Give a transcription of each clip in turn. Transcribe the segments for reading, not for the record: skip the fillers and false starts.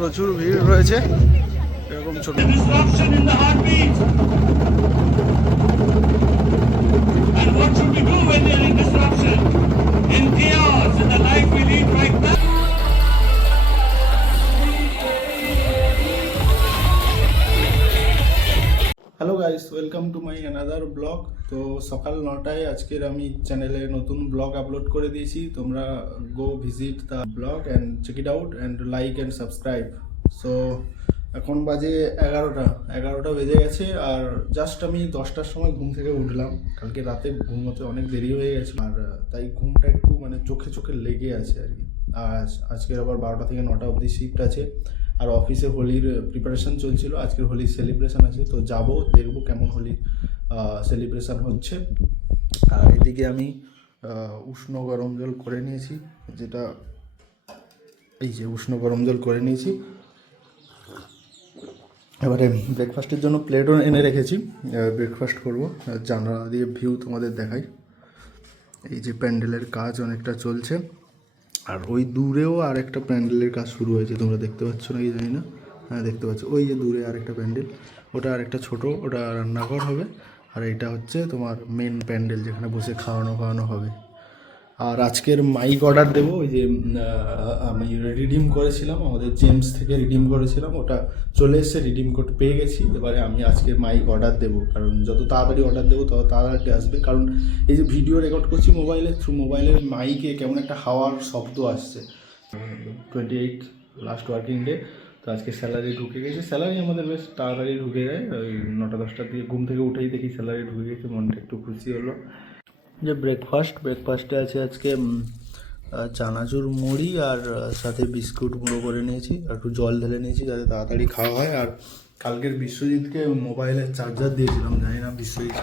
প্রচুর ভিড় রয়েছে এরকম ছোট। Hello guys, welcome to my another blog. তো সকাল 9টায় আজকের আমি চ্যানেলে নতুন ব্লগ আপলোড করে দিয়েছি। তোমরা go visit the blog and check it out and like and subscribe. So এখন বাজে 11টা বেজে গেছে, আর জাস্ট আমি 10টার সময় ঘুম থেকে উঠলাম। কালকে রাতে ঘুমোতে অনেক দেরি হয়ে গেছে, আর তাই ঘুমটা একটু মানে চোখে লেগে আছে আর কি। আজকের আবার 12টা থেকে 9টা অবধি শিফট আছে, আর অফিসে হোলির প্রিপারেশন চলছিল। আজকের হোলির সেলিব্রেশন আছে, তো যাব, দেখবো কেমন হোলি সেলিব্রেশন হচ্ছে। আর এদিকে আমি উষ্ণ গরম জল করে নিয়েছি, যেটা এই যে উষ্ণ গরম জল করে নিয়েছি। এবারে ব্রেকফাস্টের জন্য প্লেটও এনে রেখেছি, ব্রেকফাস্ট করব। জানালা দিয়ে ভিউ তোমাদের দেখাই। এই যে প্যান্ডেলের কাজ অনেকটা চলছে, আর ওই দূরেও আর একটা প্যান্ডেলের কাজ শুরু হয়েছে, তোমরা দেখতে পাচ্ছ না কি জানি না। হ্যাঁ দেখতে পাচ্ছ, ওই যে দূরে আরেকটা প্যান্ডেল, ওটা আরেকটা ছোট, ওটা রান্নাঘর হবে। আর এটা হচ্ছে তোমার মেন প্যান্ডেল, যেখানে বসে খাওয়ানো হবে। আর আজকের মাইক অর্ডার দেবো, ওই যে আমি রিডিম করেছিলাম, আমাদের জেমস থেকে রিডিম করেছিলাম, ওটা চলে এসে রিডিম কোড পেয়ে গেছি। এবারে আমি আজকে মাইক অর্ডার দেবো, কারণ যত তাড়াতাড়ি অর্ডার দেবো তত তাড়াতাড়ি আসবে। কারণ এই যে ভিডিও রেকর্ড করছি মোবাইলের থ্রু, মোবাইলের মাইকে কেমন একটা হাওয়ার শব্দ আসছে। 28 লাস্ট ওয়ার্কিং ডে, তো আজকে স্যালারি ঢুকে গেছে। স্যালারি আমাদের বেশ তাড়াতাড়ি ঢুকে যায়, ওই 9টা-10টার দিকে ঘুম থেকে উঠেই দেখি স্যালারি ঢুকে গেছে, মনটা একটু খুশি হলো। যে ব্রেকফাস্টে আছে আজকে চানাচুর মুড়ি, আর সাথে বিস্কুট গুঁড়ো করে নিয়েছি, আর একটু জল ঢেলে নিয়েছি যাতে তাড়াতাড়ি খাওয়া হয়। আর কালকের বিশ্বজিৎকে মোবাইলের চার্জার দিয়েছিলাম, জানি না বিশ্বজিৎ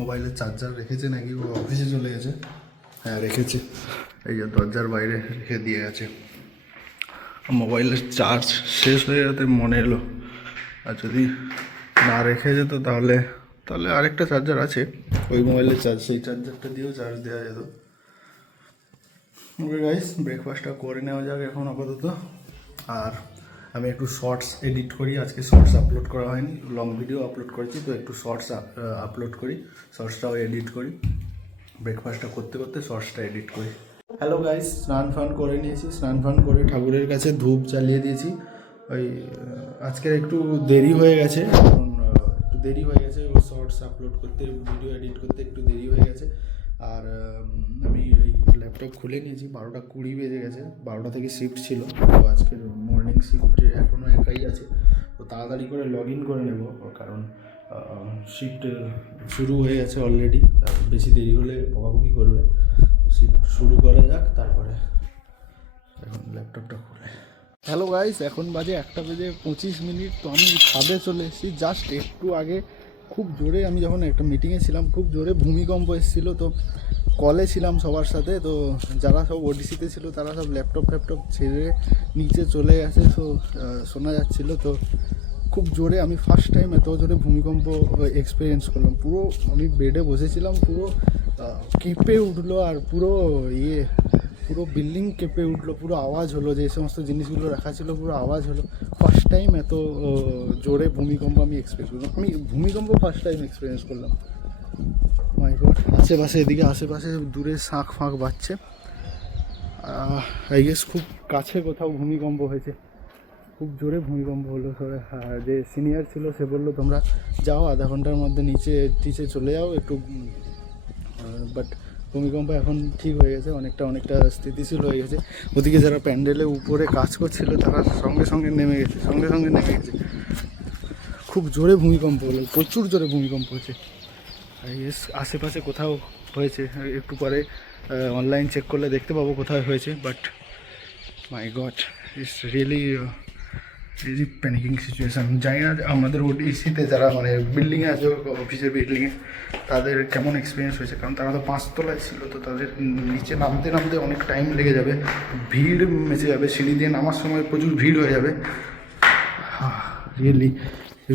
মোবাইলের চার্জার রেখেছে নাকি, ও অফিসে চলে গেছে। হ্যাঁ রেখেছে, এই যে দরজার বাইরে রেখে দিয়ে গেছে। মোবাইলের চার্জ শেষ হয়ে যেতে মনে এলো, আর যদি না রেখে যেত তাহলে আরেকটা চার্জার আছে ওই মোবাইলের চার্জ, সেই চার্জারটা দিয়েও চার্জ দেওয়া যেত। ওকে গাইস, ব্রেকফাস্টটা করে নেওয়া যাক এখন আপাতত। আর আমি একটু শর্টস এডিট করি, আজকে শর্টস আপলোড করা হয়নি, লং ভিডিও আপলোড করেছি, তো একটু শর্টস আপলোড করি, শর্টসটাও এডিট করি। ব্রেকফাস্টটা করতে করতে শর্টসটা এডিট করি। হ্যালো গাইস, স্নান ফান করে নিয়েছি, স্নান ফান করে ঠাকুরের কাছে ধূপ জ্বালিয়ে দিয়েছি। ওই আজকের একটু দেরি হয়ে গেছে, কারণ একটু দেরি হয়ে গেছে ও শর্টস আপলোড করতে, ভিডিও এডিট করতে একটু দেরি হয়ে গেছে। আর আমি ওই ল্যাপটপ খুলে নিয়েছি, 12টা 20 বেজে গেছে, 12টা থেকে শিফট ছিল, তো আজকের মর্নিং শিফট এখনও একাই আছে, তো তাড়াতাড়ি করে লগ ইন করে নেব, কারণ শিফট শুরু হয়ে গেছে অলরেডি। বেশি দেরি হলে বকাবকি করবে। শিফট শুরু করা যাক, তারপরে এখন ল্যাপটপটা খুলে। হ্যালো গাইস, এখন বাজে 1:25। তো আমি ছাদে চলে এসেছি। জাস্ট একটু আগে খুব জোরে, আমি যখন একটা মিটিংয়ে ছিলাম, খুব জোরে ভূমিকম্প এসেছিলো, তো কলে ছিলাম সবার সাথে, তো যারা সব ওডিসিতে ছিল তারা সব ল্যাপটপ ছেড়ে নিচে চলে গেছে, তো শোনা যাচ্ছিলো। তো খুব জোরে, আমি ফার্স্ট টাইম এত জোরে ভূমিকম্প এক্সপিরিয়েন্স করলাম। পুরো আমি বেডে বসেছিলাম, পুরো কেঁপে উঠলো, আর পুরো পুরো বিল্ডিং কেঁপে উঠলো, পুরো আওয়াজ হলো, যে সমস্ত জিনিসগুলো রাখা ছিল পুরো আওয়াজ হলো। ফার্স্ট টাইম এত জোরে ভূমিকম্প আমি এক্সপিরিয়েন্স করলাম, আমি ভূমিকম্প ফার্স্ট টাইম এক্সপিরিয়েন্স করলাম। মাই গড, এদিকে আশেপাশে দূরে শাঁখ ফাঁক বাজছে। আই গেস খুব কাছে কোথাও ভূমিকম্প হয়েছে, খুব জোরে ভূমিকম্প হলো। যে সিনিয়র ছিল সে বললো তোমরা যাও, আধা ঘন্টার মধ্যে নিচে চলে যাও একটু। বাট ভূমিকম্প এখন ঠিক হয়ে গেছে, অনেকটা স্থিতিশীল হয়ে গেছে। ওদিকে যারা প্যান্ডেলে উপরে কাজ করছিল তারা সঙ্গে নেমে গেছে। খুব জোরে ভূমিকম্প হলো, প্রচুর জোরে ভূমিকম্প হয়েছে। আশেপাশে কোথাও হয়েছে, একটু পরে অনলাইন চেক করলে দেখতে পাবো কোথায় হয়েছে। But my god, it's really panicking situation. জানি না আমাদের ওডিসিতে যারা মানে বিল্ডিংয়ে আছে, অফিসের বিল্ডিংয়ে, তাদের কেমন এক্সপিরিয়েন্স হয়েছে, কারণ তারা তো 5তলায় ছিল, তো তাদের নিচে নামতে অনেক টাইম লেগে যাবে, ভিড় মেচে যাবে, সিঁড়ি দিয়ে নামার সময় প্রচুর ভিড় হয়ে যাবে। রিয়েলি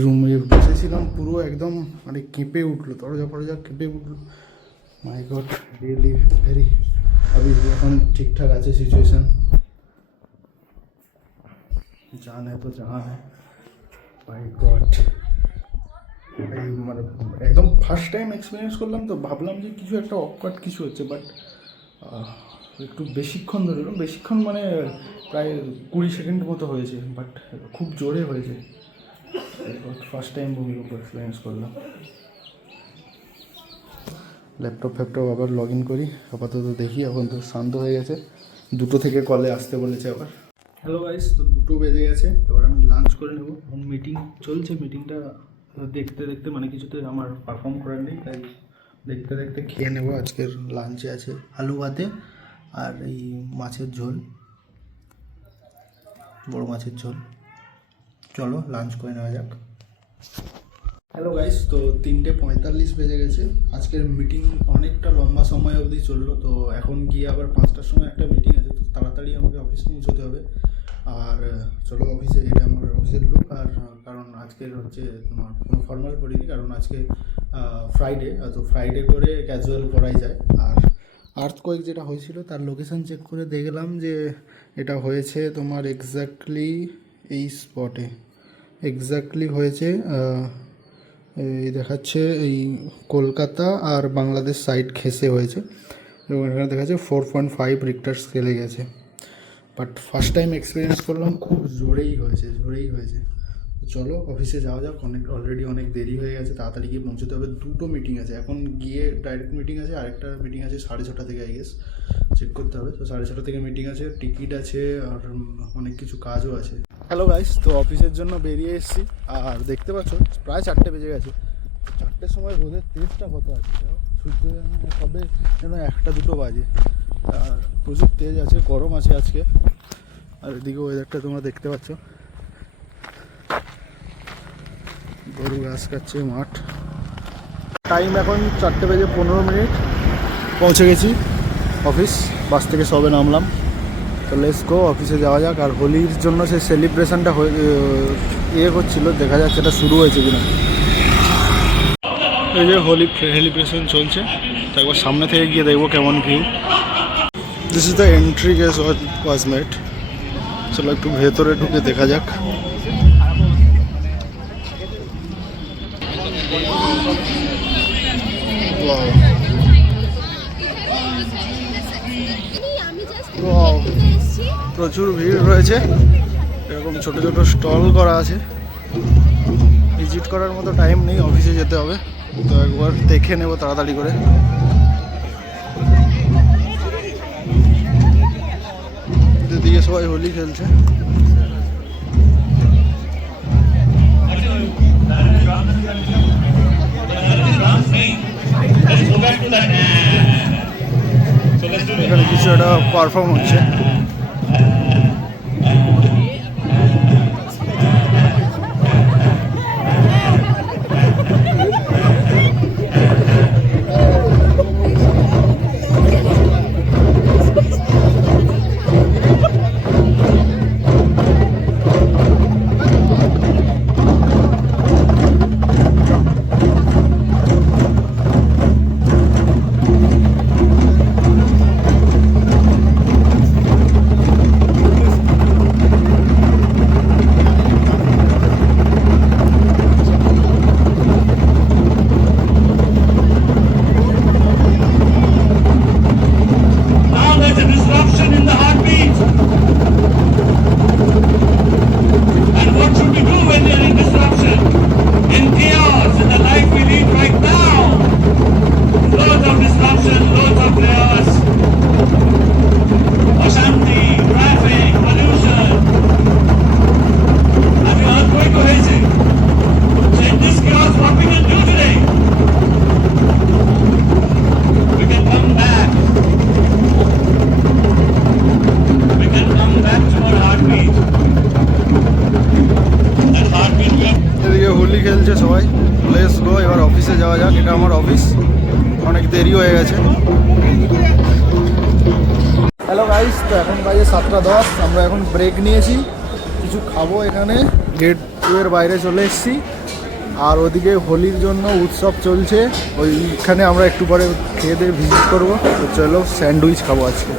রুমে বসেছিলাম, পুরো একদম মানে কেঁপে উঠলো, দরজা কেঁপে উঠলো। মাই গড, রিয়েলি ভেরি। এখন ঠিকঠাক আছে সিচুয়েশান, জান है तो जहाँ है মাই গড। এই মানে একদম ফার্স্ট টাইম এক্সপিরিয়েন্স করলাম তো ভাবলাম যে কিছু একটা অকওয়ার্ড কিছু হচ্ছে, বাট একটু বেশিক্ষণ ধরে, বেশিক্ষণ মানে প্রায় 20 সেকেন্ড মতো হয়েছে, বাট খুব জোরে হয়েছে। ফার্স্ট টাইম ভূমিকম্প এক্সপিরিয়েন্স করলাম। ল্যাপটপ ফ্যাপটপ আবার লগ ইন করি, আপাতত দেখি। এখন তো শান্ত হয়ে গেছে, 2টো থেকে কলে আসতে বলেছে আবার। হ্যালো গাইস, তো 2টো বেজে গেছে, এবার আমি লাঞ্চ করে নেব। এখন মিটিং চলছে, মিটিংটা দেখতে দেখতে মানে কিছুতে আমার পারফর্ম করার নেই, তাই দেখতে দেখতে খেয়ে নেব। আজকের লাঞ্চে আছে আলু ভাতে আর এই মাছের ঝোল, বড় মাছের ঝোল। চলো লাঞ্চ করে নেওয়া যাক। হ্যালো গাইস, তো 3:45 বেজে গেছে। আজকের মিটিং অনেকটা লম্বা সময় অবধি চললো, তো এখন গিয়ে আবার 5টার সময় একটা মিটিং আছে, তো তাড়াতাড়ি আমাকে অফিস পৌঁছতে হবে। আর চলো অফিসে, এটা আমার অফিসের লুক। আর কারণ আজকের হচ্ছে তোমার কোনো ফর্মাল পড়িনি, কারণ আজকে ফ্রাইডে, তো ফ্রাইডে করে ক্যাজুয়াল করাই যায়। আর আর্থকোয়েক যেটা হয়েছিল তার লোকেশান চেক করে দেখলাম যে এটা হয়েছে তোমার এক্স্যাক্টলি এই স্পটে, এক্স্যাক্টলি হয়েছে এই দেখাচ্ছে এই কলকাতা আর বাংলাদেশ সাইড ঘেঁষে হয়েছে, এবং এখানে দেখাচ্ছে 4.5 রিক্টার স্কেলে গেছে। বাট ফার্স্ট টাইম এক্সপিরিয়েন্স করলাম, খুব জোরেই হয়েছে, জোরেই হয়েছে। চলো অফিসে যাওয়া যাক, অলরেডি অনেক দেরি হয়ে গেছে, তাড়াতাড়ি গিয়ে পৌঁছতে হবে। 2টো মিটিং আছে, এখন গিয়ে ডাইরেক্ট মিটিং আছে, আরেকটা মিটিং আছে 6:30 থেকে, আই গেস চেক করতে হবে। তো 6:30 থেকে মিটিং আছে, টিকিট আছে, আর অনেক কিছু কাজও আছে। হ্যালো গাইস, তো অফিসের জন্য বেরিয়ে এসেছি, আর দেখতে পাচ্ছ প্রায় 4টে বেজে গেছে। 4টের সময় রোদের তেজটা কত আছে, সূর্য সবে যেন 1টা-2টো বাজে, আর প্রচুর তেজ আছে, গরম আছে আজকে। আর এদিকে ওয়েদারটা তোমরা দেখতে পাচ্ছ, গরু ঘাস খাচ্ছে মাঠ। টাইম এখন 4:15, পৌঁছে গেছি অফিস, বাস থেকে সবে নামলাম। তো লেটস গো, অফিসে যাওয়া যাক। আর হোলির জন্য সেই সেলিব্রেশনটা করছিল, দেখা যাক সেটা শুরু হয়েছে কিনা। এই যে হোলি সেলিব্রেশন চলছে, তো একবার সামনে থেকে গিয়ে দেখবো কেমন view. This is the entry gate was made. চলো একটু ভেতরে ঢুকে দেখা যাক। প্রচুর ভিড় রয়েছে, এরকম ছোট ছোট স্টল করা আছে। ভিজিট করার মতো টাইম নেই, অফিসে যেতে হবে, তো একবার দেখে নেব তাড়াতাড়ি করে। এদিকে সবাই হোলি খেলছে। এখানে কিছু একটা পারফর্ম হচ্ছে। হ্যালো গাইস, তো এখন বাজে 7:10। আমরা এখন ব্রেক নিয়েছি, কিছু খাবো এখানে। গেট 2 এর বাইরে চলে এসেছি, আর ওদিকে হোলির জন্য উৎসব চলছে, ওইখানে আমরা একটু পরে খেয়ে দিয়ে ভিজিট করবো। তো চলো স্যান্ডউইচ খাবো আজকে।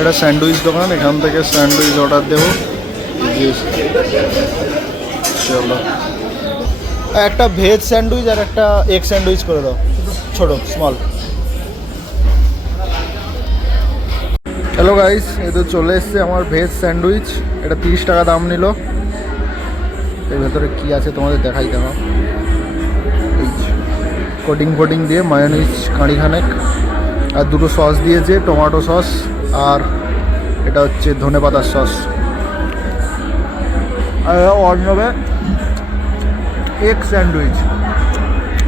এটা স্যান্ডউইচ দোকান, এখান থেকে স্যান্ডউইচ অর্ডার দেবো। চলো একটা ভেজ স্যান্ডউইচ আর একটা এগ স্যান্ডউইচ করে দাও, ছোট স্মল। হ্যালো গাইস, এই তো চলে এসছে আমার ভেজ স্যান্ডউইচ। এটা 30 টাকা দাম নিল। এর ভেতরে কি আছে তোমাদের দেখাই দেওয়া, কোটিং ফোটিং দিয়ে মায়োনিজ কাঁড়ি খানেক, আর দুটো সস দিয়েছে, টমেটো সস আর এটা হচ্ছে ধনেপাতার সস। আর অন্যবে এগ স্যান্ডউইচ,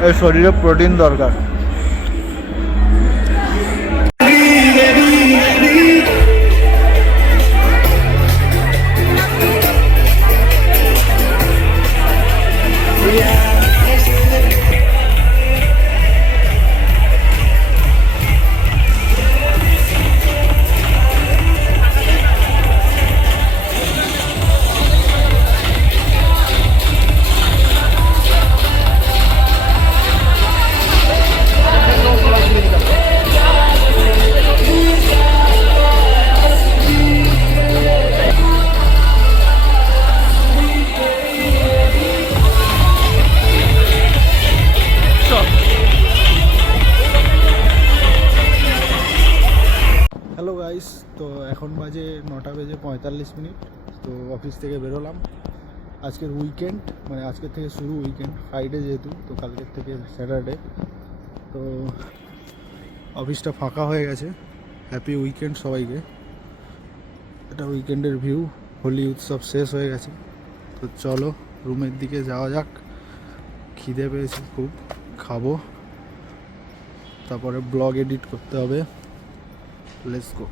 এর শরীরে প্রোটিন দরকার। হ্যালো গাইস, তো এখন বাজে 9:45। তো অফিস থেকে বেরোলাম। আজকের উইকেন্ড, মানে আজকের থেকে শুরু উইকেন্ড, ফ্রাইডে যেহেতু, তো কালকের থেকে স্যাটারডে। তো অফিসটা ফাঁকা হয়ে গেছে। হ্যাপি উইকেন্ড সবাইকে। এটা উইকেন্ডের ভিউ। হোলি উৎসব শেষ হয়ে গেছে। তো চলো রুমের দিকে যাওয়া যাক। খিদে পেয়েছি খুব, খাবো, তারপরে ব্লগ এডিট করতে হবে। Let's go.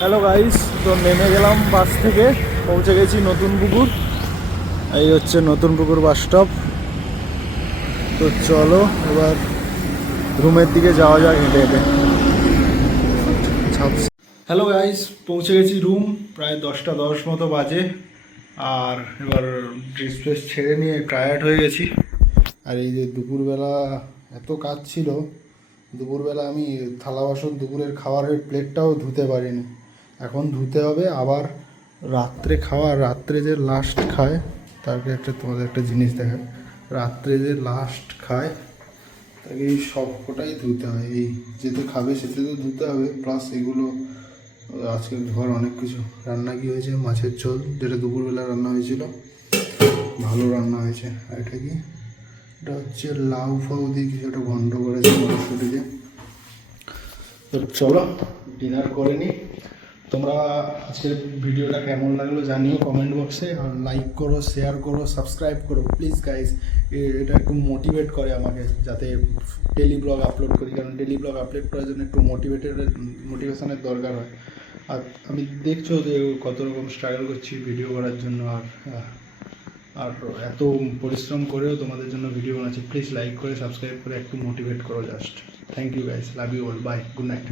হ্যালো গাইস, তো নেমে গেলাম বাস থেকে, পৌঁছে গেছি নতুন পুকুর। এই হচ্ছে নতুন পুকুর বাস স্টপ। তো চলো এবার রুমের দিকে যাওয়া যাক হেঁটে হেঁটে। হ্যালো গাইস, পৌঁছে গেছি রুম। প্রায় 10:10 মতো বাজে। আর এবার ড্রেস ফ্রেস ছেড়ে নিয়ে টায়ার্ড হয়ে গেছি। আর এই যে দুপুরবেলা এত কাজ ছিল, দুপুরবেলা আমি থালা বাসন, দুপুরের খাবারের প্লেটটাও ধুতে পারিনি। এখন ধুতে হবে। আবার রাত্রে খাওয়া, রাত্রে যে লাস্ট খায়, তাকে তোমাদের একটা জিনিস দেখায়। রাত্রে যে লাস্ট খায় তাকে এই সবকটাই ধুতে হয়। এই যেতে খাবে সেতে তো ধুতে হবে, প্লাস এগুলো আজকে ঘর অনেক কিছু রান্না কি হয়েছে, মাছের ঝোল, যেটা দুপুরবেলা রান্না হয়েছিল, ভালো রান্না হয়েছে। আর এটা কি, এটা হচ্ছে লাউ ফাউ দিয়ে কিছু একটা ঘন্ট করেছে মটরশুঁটি দিয়ে। তো চলো ডিনার করে নিই। তোমরা আজকের ভিডিওটা কেমন লাগলো জানিও কমেন্ট বক্সে। আর লাইক করো, শেয়ার করো, সাবস্ক্রাইব করো প্লিজ গাইজ। এটা একটু মোটিভেট করে আমাকে, যাতে ডেলি ব্লগ আপলোড করি। কারণ ডেলি ব্লগ আপলোড করার জন্য একটু মোটিভেশনের দরকার হয়। আর আমি দেখছো যে কত রকম স্ট্রাগল করছি ভিডিও করার জন্য। আর এত পরিশ্রম করেও তোমাদের জন্য ভিডিও বানাচ্ছি। প্লিজ লাইক করে, সাবস্ক্রাইব করে একটু মোটিভেট করো just. Thank you guys, love you all, bye, good night.